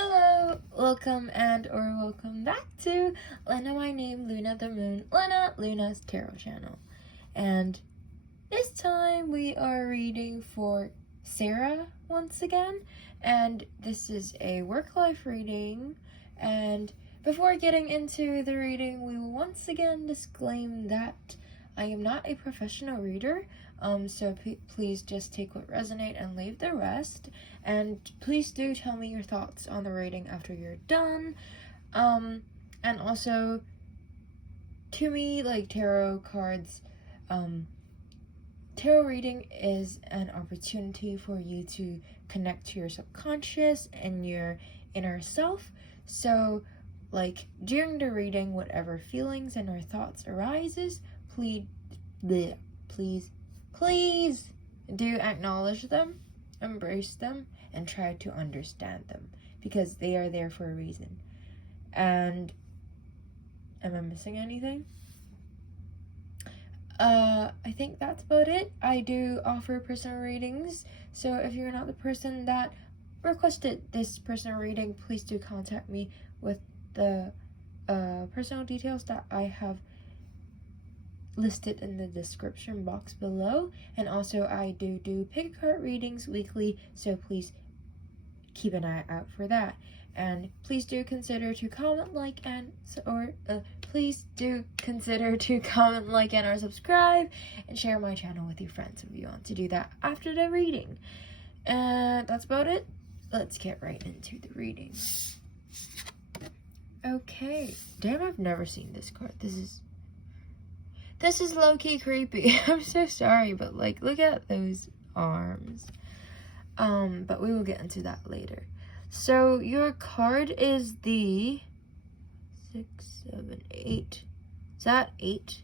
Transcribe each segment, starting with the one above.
Hello, welcome welcome back to Lena My Name, Luna the Moon, Luna's Tarot channel. And this time we are reading for Sarah once again, and this is a work-life reading. And before getting into the reading, we will once again disclaim that I am not a professional reader, so please just take what resonates and leave the rest. And please do tell me your thoughts on the reading after you're done. And also, to me, like tarot cards, tarot reading is an opportunity for you to connect to your subconscious and your inner self. So, like, during the reading, whatever feelings and or thoughts arises, please do acknowledge them, embrace them, and try to understand them, because they are there for a reason. And am I missing anything? I think that's about it. I do offer personal readings, so if you're not the person that requested this personal reading, please do contact me with the personal details that I have listed in the description box below. And also, I do pick a card readings weekly, so please keep an eye out for that. And please do consider to comment, like, and or subscribe, and share my channel with your friends if you want to do that after the reading. And that's about it. Let's get right into the reading. Okay. Damn, I've never seen this card. This is low-key creepy. I'm so sorry, but like, look at those arms. But we will get into that later. So your card is the 6, 7, 8. Is that 8?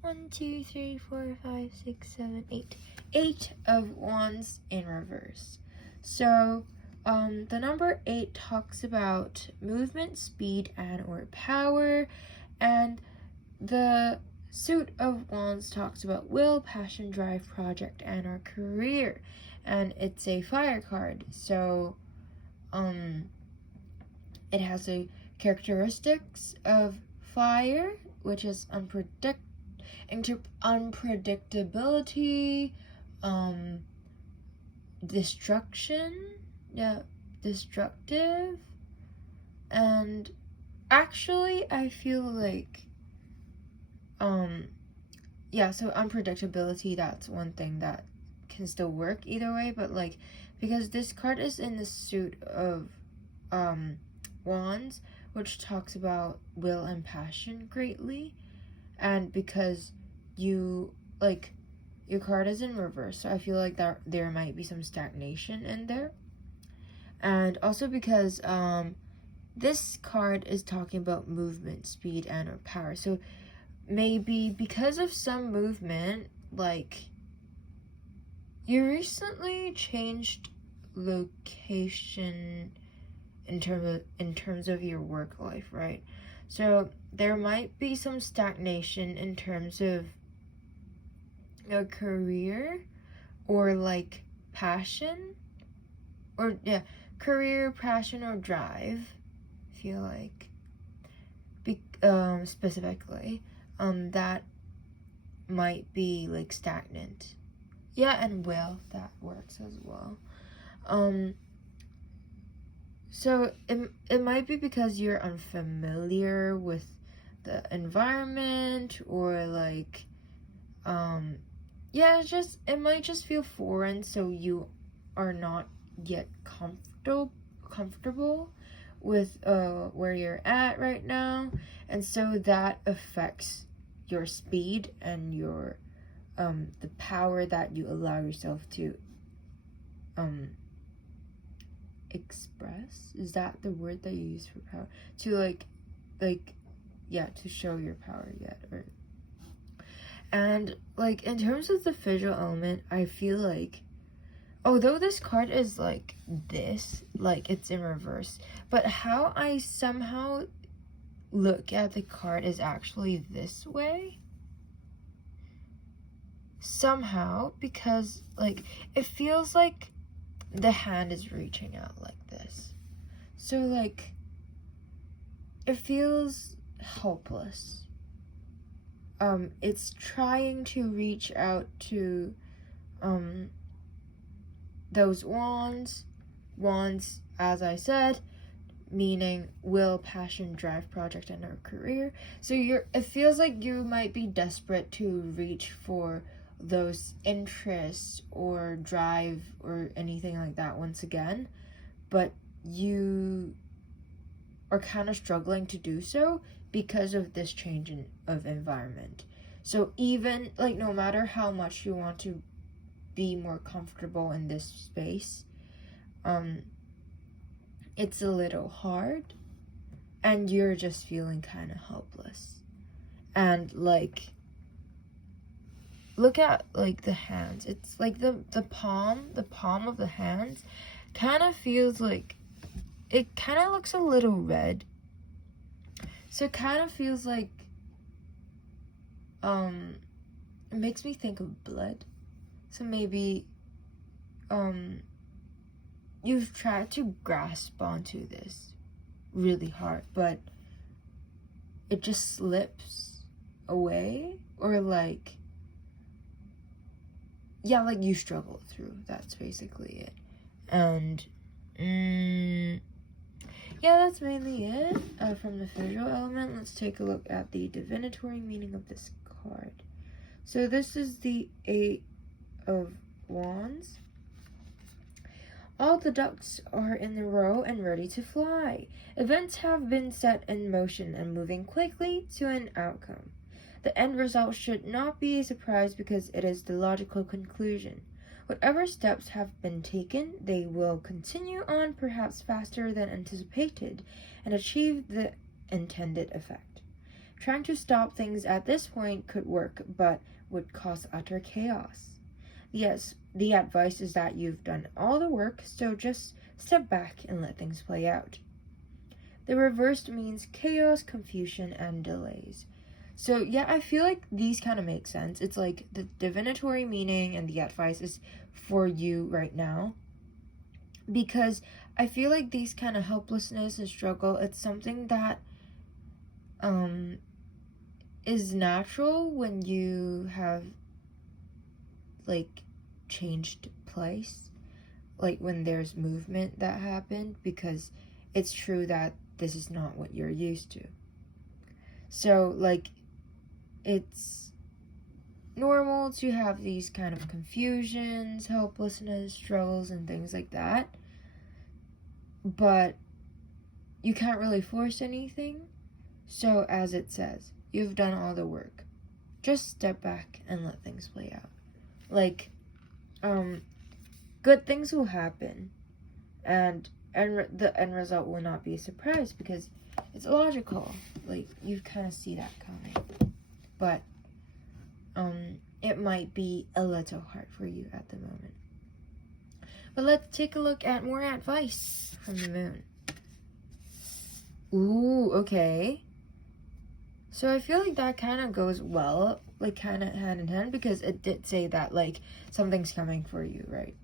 1, 2, 3, 4, 5, 6, 7, 8. 8 of Wands in reverse. So the number 8 talks about movement, speed, and or power, and the Suit of Wands talks about will, passion, drive, project, and our career. And it's a fire card, so it has the characteristics of fire, which is unpredictability, destructive, and actually I feel like so unpredictability, that's one thing that can still work either way, but like, because this card is in the Suit of Wands, which talks about will and passion greatly, and because your card is in reverse, so I feel like that there might be some stagnation in there. And also because this card is talking about movement, speed, and or power, so maybe because of some movement, like you recently changed location in terms of your work life, right? So there might be some stagnation in terms of your career or like passion, or career, passion, or drive. I feel like specifically that might be like stagnant. And will, that works as well. So it might be because you're unfamiliar with the environment, or like it might just feel foreign, so you are not yet comfortable with where you're at right now, and so that affects your speed and your the power that you allow yourself to express. Is that the word that you use for power? To to show your power and like, in terms of the visual element, I feel like, although this card is like this, like it's in reverse, but how I somehow look at the card is actually this way somehow, because like it feels like the hand is reaching out like this. So, like, it feels helpless. It's trying to reach out to, those wands. Wands, as I said, meaning will, passion, drive, project, and or career. So it feels like you might be desperate to reach for those interests or drive or anything like that once again, but you are kind of struggling to do so because of this change of environment. So even, like, no matter how much you want to be more comfortable in this space, it's a little hard, and you're just feeling kind of helpless. And, like, look at, like, the hands. It's like the palm of the hands kind of feels like, it kind of looks a little red. So it kind of feels like, it makes me think of blood. So maybe, you've tried to grasp onto this really hard, but it just slips away, or like, yeah, like you struggle through. That's basically it. And yeah, that's mainly it from the visual element. Let's take a look at the divinatory meaning of this card. So this is the 8 of Wands. All the ducks are in the row and ready to fly. Events have been set in motion and moving quickly to an outcome. The end result should not be a surprise because it is the logical conclusion. Whatever steps have been taken, they will continue on perhaps faster than anticipated and achieve the intended effect. Trying to stop things at this point could work, but would cause utter chaos. Yes, the advice is that you've done all the work, so just step back and let things play out. The reversed means chaos, confusion, and delays. So yeah, I feel like these kind of make sense. It's like the divinatory meaning and the advice is for you right now. Because I feel like these kind of helplessness and struggle, it's something that is natural when you have, like, changed place, like when there's movement that happened, because it's true that this is not what you're used to. So, like, it's normal to have these kind of confusions, helplessness, struggles, and things like that, but you can't really force anything. So, as it says, you've done all the work. Just step back and let things play out. Like, good things will happen, and the end result will not be a surprise because it's logical. Like, you kind of see that coming, but it might be a little hard for you at the moment. But let's take a look at more advice from the moon. Ooh, okay. So I feel like that kind of goes well, like, kind of hand in hand, because it did say that, like, something's coming for you, right?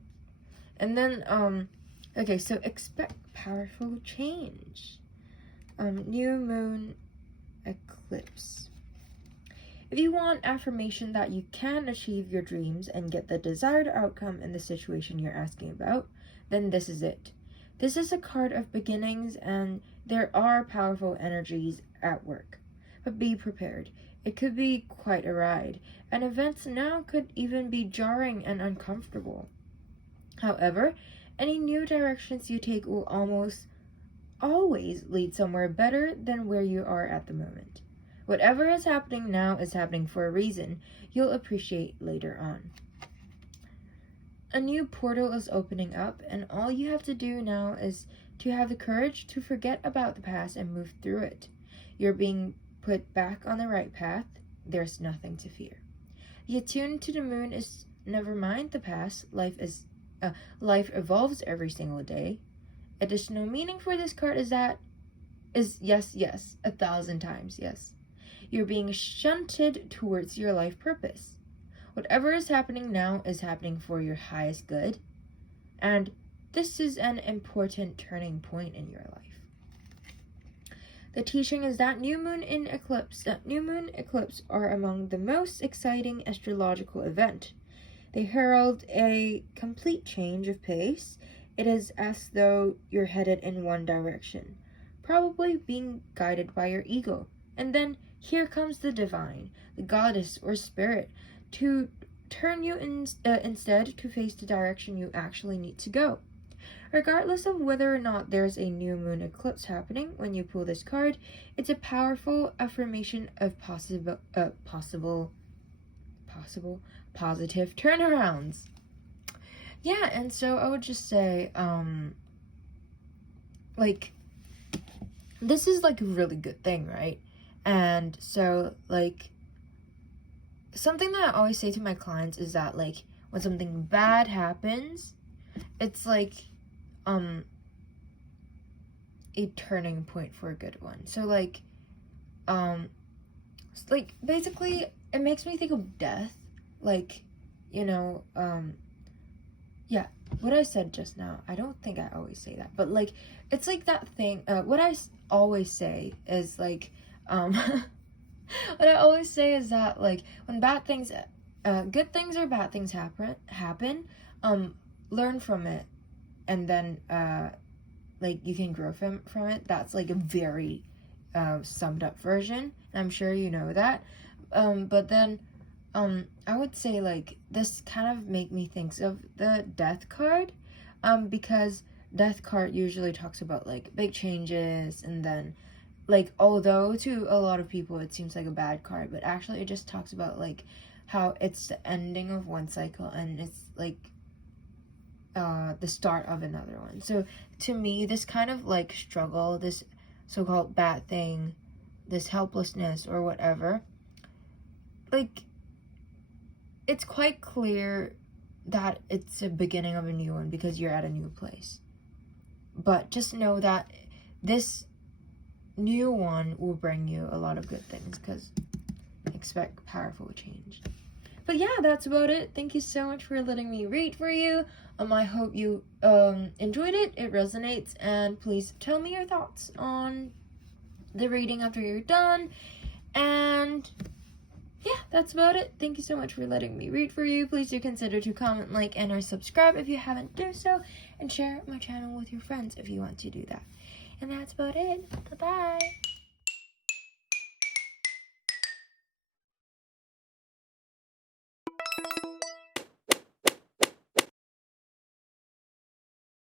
And then, okay, so expect powerful change. New moon eclipse. If you want affirmation that you can achieve your dreams and get the desired outcome in the situation you're asking about, then this is it. This is a card of beginnings, and there are powerful energies at work. But be prepared. It could be quite a ride, and events now could even be jarring and uncomfortable. However, any new directions you take will almost always lead somewhere better than where you are at the moment. Whatever is happening now is happening for a reason you'll appreciate later on. A new portal is opening up, and all you have to do now is to have the courage to forget about the past and move through it. You're being put back on the right path. There's nothing to fear. The attuned to the moon is never mind the past. Life evolves every single day. Additional meaning for this card is yes, 1,000 times yes. You're being shunted towards your life purpose. Whatever is happening now is happening for your highest good, and this is an important turning point in your life. The teaching is that new moon eclipse are among the most exciting astrological event. They herald a complete change of pace. It is as though you're headed in one direction, probably being guided by your ego. And then here comes the divine, the goddess or spirit, to turn you instead to face the direction you actually need to go. Regardless of whether or not there's a new moon eclipse happening when you pull this card, it's a powerful affirmation of possible positive turnarounds. Yeah, and so I would just say, like, this is like a really good thing, right? And so, like, something that I always say to my clients is that, like, when something bad happens, it's like a turning point for a good one. So like basically it makes me think of death, like, you know, yeah, what I said just now, I don't think I always say that, but like it's like that thing, what I always say is like what I always say is that, like, when bad things, good things or bad things happen, learn from it, and then like you can grow from it. That's like a very summed up version. I'm sure you know that. But then I would say, like, this kind of make me think of the death card, because death card usually talks about like big changes, and then like, although to a lot of people it seems like a bad card, but actually it just talks about like how it's the ending of one cycle and it's like the start of another one. So to me, this kind of like struggle, this so-called bad thing, this helplessness or whatever, like, it's quite clear that it's a beginning of a new one because you're at a new place. But just know that this new one will bring you a lot of good things, because expect powerful change. But yeah, that's about it. Thank you so much for letting me read for you. I hope you enjoyed it, it resonates, and please tell me your thoughts on the reading after you're done. And yeah, that's about it. Thank you so much for letting me read for you. Please do consider to comment, like, and or subscribe if you haven't done so, and share my channel with your friends if you want to do that. And that's about it. Bye-bye.